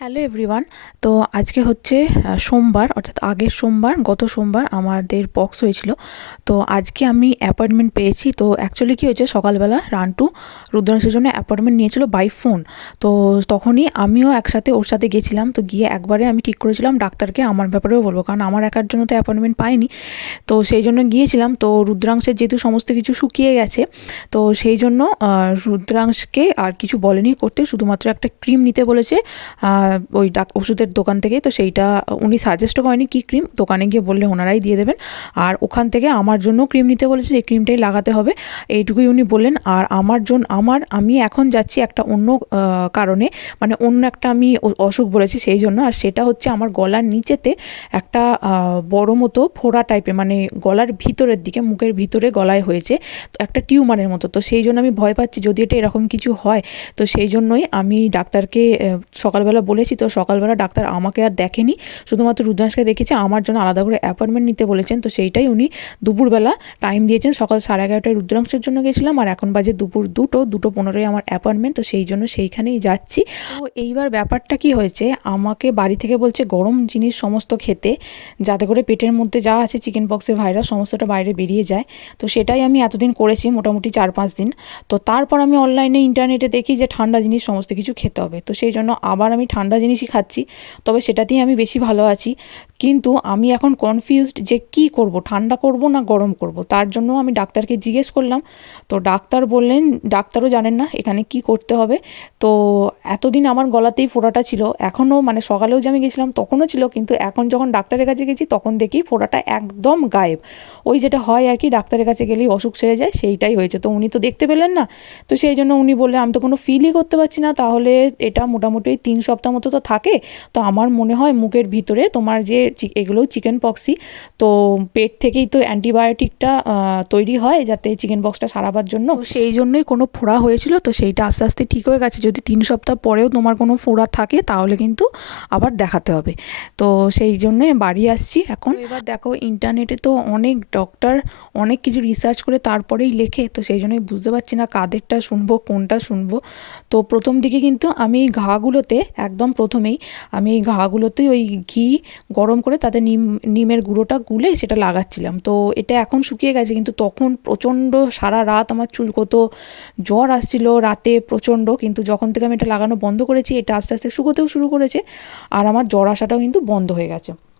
Hello everyone. তো আজকে হচ্ছে সোমবার, অর্থাৎ আগের সোমবার, গত সোমবার আমাদের পক্স হয়েছিল। তো আজকে আমি অ্যাপয়েন্টমেন্ট পেয়েছি। তো অ্যাকচুয়ালি কী হয়েছে, সকালবেলা রান্টু রুদ্রাংশের জন্য অ্যাপয়েন্টমেন্ট নিয়েছিল বাই ফোন। তো তখনই আমিও একসাথে ওর সাথে গেছিলাম। তো গিয়ে একবারে আমি ঠিক করেছিলাম ডাক্তারকে আমার ব্যাপারেও বলবো, কারণ আমার একার জন্য তো অ্যাপয়েন্টমেন্ট পাইনি। তো সেই জন্য গিয়েছিলাম। তো রুদ্রাংশের যেহেতু সমস্ত কিছু শুকিয়ে গেছে, তো সেই জন্য রুদ্রাংশকে আর কিছু বলেনি করতে, শুধুমাত্র একটা ক্রিম নিতে বলেছে ওই ওষুধের দোকান থেকে। তো সেইটা উনি সাজেস্টও করেনি কী ক্রিম, দোকানে গিয়ে বললে ওনারাই দিয়ে দেবেন। আর ওখান থেকে আমার জন্য ক্রিম নিতে বলেছে, এই ক্রিমটাই লাগাতে হবে, এইটুকুই উনি বললেন। আর আমি এখন যাচ্ছি একটা অন্য কারণে, মানে অন্য একটা আমি অসুখ বলেছি সেই জন্য। আর সেটা হচ্ছে আমার গলার নিচেতে একটা বড় মতো ফোড়া টাইপের, মানে গলার ভিতরের দিকে, মুখের ভিতরে গলায় হয়েছে তো একটা টিউমারের মতো। তো সেই জন্য আমি ভয় পাচ্ছি যদি এটা এরকম কিছু হয়। তো সেই জন্যই আমি ডাক্তারকে সকালবেলা বলেছি। তো সকালবেলা ডাক্তার আমাকে আর দেখেনি, শুধুমাত্র রুদ্রাংশকে দেখেছে, আমার জন্য আলাদা করে অ্যাপয়েন্টমেন্ট নিতে বলেছেন। তো সেইটাই উনি দুপুরবেলা টাইম দিয়েছেন। সকাল 11:30টায় রুদ্রাংশের জন্য গেছিলাম, আর এখন বাজে দুপুর 2:15 আমার অ্যাপয়েন্টমেন্ট। তো সেই জন্য সেইখানেই যাচ্ছি। তো এইবার ব্যাপারটা কি হয়েছে, আমাকে বাড়ি থেকে বলছে গরম জিনিস সমস্ত খেতে, যাতে করে পেটের মধ্যে যা আছে চিকেন পক্সের ভাইরাস সমস্তটা বাইরে বেরিয়ে যায়। তো সেটাই আমি এতদিন করেছি, মোটামুটি 4-5 দিন। তো তারপর আমি অনলাইনে ইন্টারনেটে দেখি যে ঠান্ডা জিনিস সমস্ত কিছু খেতে হবে। তো সেই জন্য আবার আমি ঠান্ডা জিনিসই খাচ্ছি, তবে সেটাতেই আমি বেশি ভালো আছি। কিন্তু আমি এখন কনফিউজড যে কি করব, ঠান্ডা করব না গরম করব। তার জন্য আমি ডাক্তারকে জিজ্ঞেস করলাম। তো ডাক্তার বললেন ডাক্তারও জানেন না এখানে কি করতে হবে। তো এতদিন আমার গলাতেই ফোড়াটা ছিল, এখনও, মানে সকালেও যে আমি গেছিলাম তখনও ছিল, কিন্তু এখন যখন ডাক্তারের কাছে গেছি তখন দেখি ফোড়াটা একদম গায়েব। ওই যেটা হয় আর কি, ডাক্তারের কাছে গেলেই অসুখ সেরে যায়, সেইটাই হয়েছে। তো উনি তো দেখতে পেলেন না। তো সেই জন্য উনি বললেন আমি তো কোনো ফিলই করতে পারছি না, তাহলে এটা মোটামুটি 3 সপ্তাহ মতো তো থাকে। তো আমার মনে হয় মুখের ভিতরে তোমার যে এগুলো চিকেন পক্সই, তো পেট থেকেই তো অ্যান্টিবায়োটিকটা তৈরি হয় যাতে চিকেন পক্সটা সারাবার জন্য। তো সেই জন্যই কোনো ফোড়া হয়েছিল। তো সেইটা আস্তে আস্তে ঠিক হয়ে গেছে। যদি 3 সপ্তাহ পরেও তোমার কোনো ফোড়া থাকে তাহলে কিন্তু আবার দেখাতে হবে। তো সেই জন্যই বাড়ি আসছি এখন। এবার দেখো ইন্টারনেটে তো অনেক ডক্টর অনেক কিছু রিসার্চ করে তারপরেই লেখে। তো সেই জন্যই বুঝতে পারছি না কাদেরটা শুনবো, কোনটা শুনবো। তো প্রথম দিকে কিন্তু আমি ঘাগুলোতে, একদম প্রথমেই আমি এই ঘাগুলোতেই ওই ঘি গরম করে তাতে নিমের গুঁড়োটা গুলে সেটা লাগাচ্ছিলাম। তো এটা এখন শুকিয়ে গেছে, কিন্তু তখন প্রচণ্ড সারা রাত আমার চুলকোতো, জ্বর আসছিল রাতে প্রচণ্ড। কিন্তু যখন থেকে আমি এটা লাগানো বন্ধ করেছি, এটা আস্তে আস্তে শুকোতেও শুরু করেছে, আর আমার জ্বর আসাটাও কিন্তু বন্ধ হয়ে গেছে।